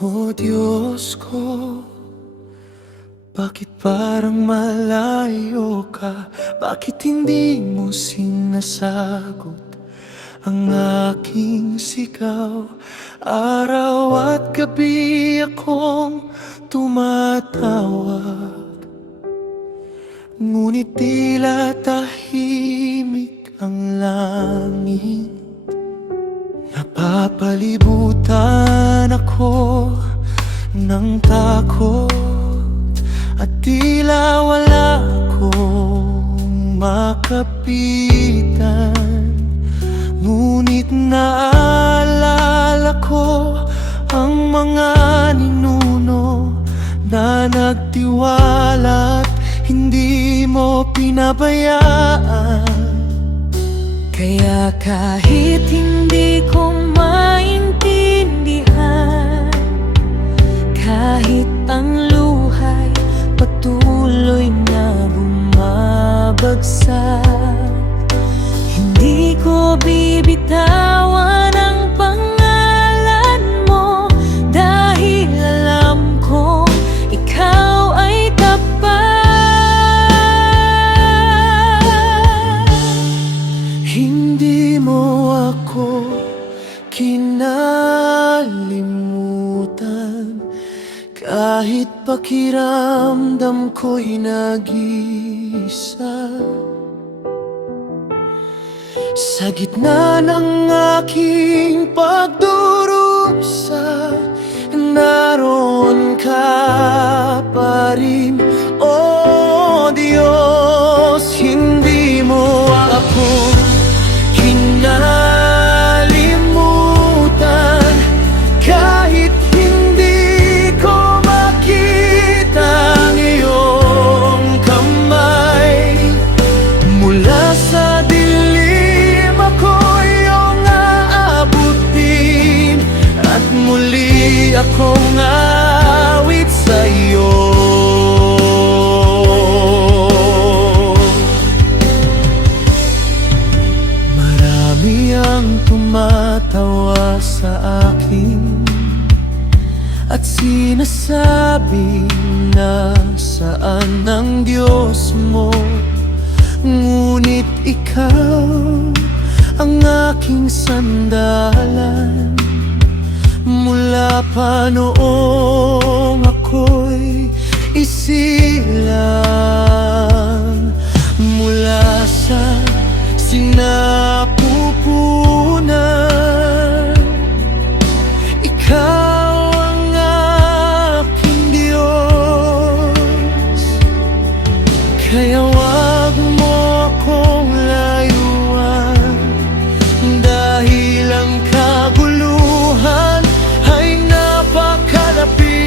O Diyos ko, bakit parang malayo ka? Bakit hindi mo sinasagot ang aking sigaw? Araw at gabi akong tumatawag, ngunit tila tahimik ang langit. Napapalibutan ako ng takot at tila wala akong makapitan. Ngunit naalala ko ang mga ninuno na nagtiwala at hindi mo pinabayaan. Kaya kahit hindi ko maintindihan, kahit ang luhay patuloy na bumabagsak, hindi ko bibitawan ang pangalan mo, dahil alam kong ikaw ay tapat. Hindi mo ako kinalimutan, kahit pakiramdam ko'y nag-iisa. Sa gitna ng aking pagdurusa, naroon ka pa rin. O Diyos, hindi mo ako kinalimutan, kahit hindi ko makita ang iyong kamay. Mula sa dilim ako iyong aabutin, at muli akong awit sa iyo. Ang tumatawa sa akin at sinasabi na saan ang Diyos mo. Ngunit ikaw ang aking sandalan, mula pa noong ako'y isilang. Mula sa sinapupunan, ikaw ang aking Diyos. Kaya wag mo akong layuan, dahil ang kaguluhan ay napakalapit.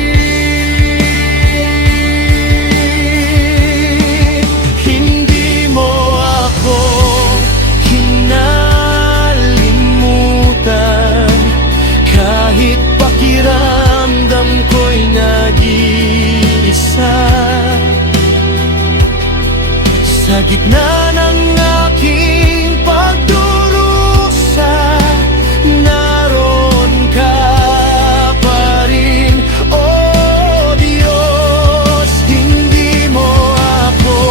Hindi mo ako kahit pakiramdam ko'y nag-iisa. Sa gitna ng aking pagdurusa, naroon ka pa rin. O Diyos, hindi mo ako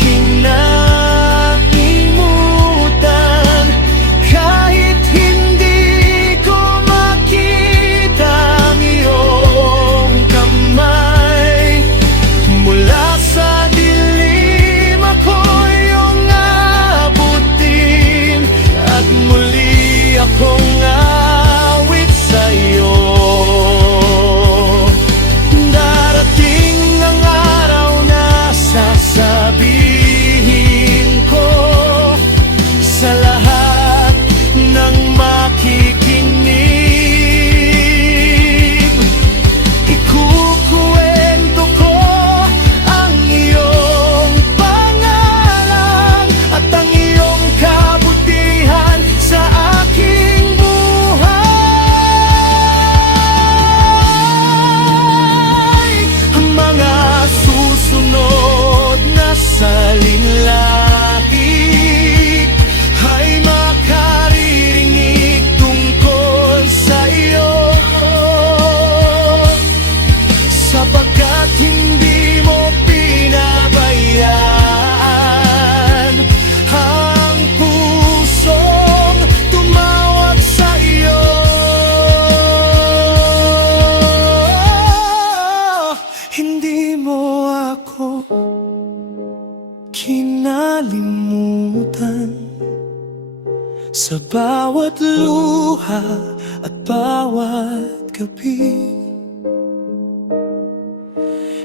kinalimutan, kahit hindi ko makita ang iyong kamay. Mula sa dilim ako'y Sa bawat luha at bawat gabi,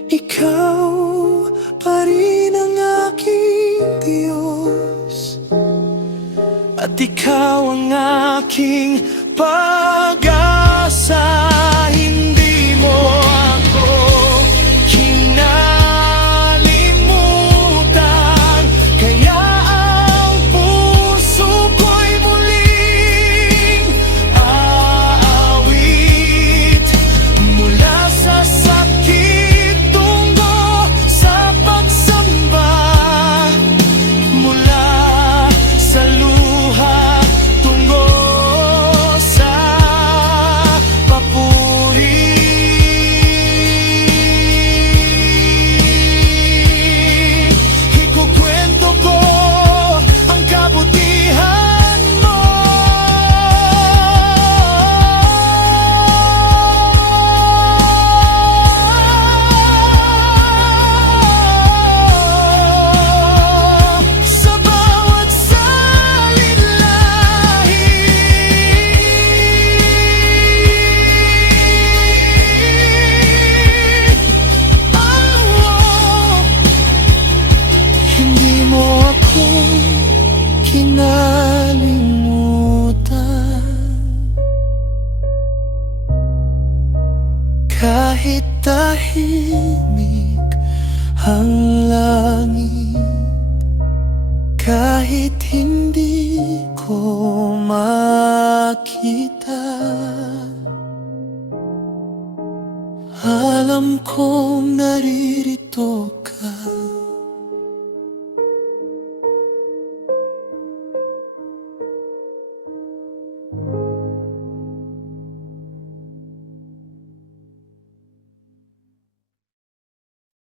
ikaw pa rin ang aking Diyos, at ikaw ang aking pag-asa. Hindi mo ako kinalimutan, kaya ang puso ko'y muling aawit. Mula sa sakit tungo sa pagsamba, mula sa luha tungo sa papuri. Ikukwento ko ang kabutihan mo. Sa bawat salinlahi, hindi mo ako kinalimutan. Kahit tahimik ang langit, kahit hindi ko makita, alam kong naririto ka.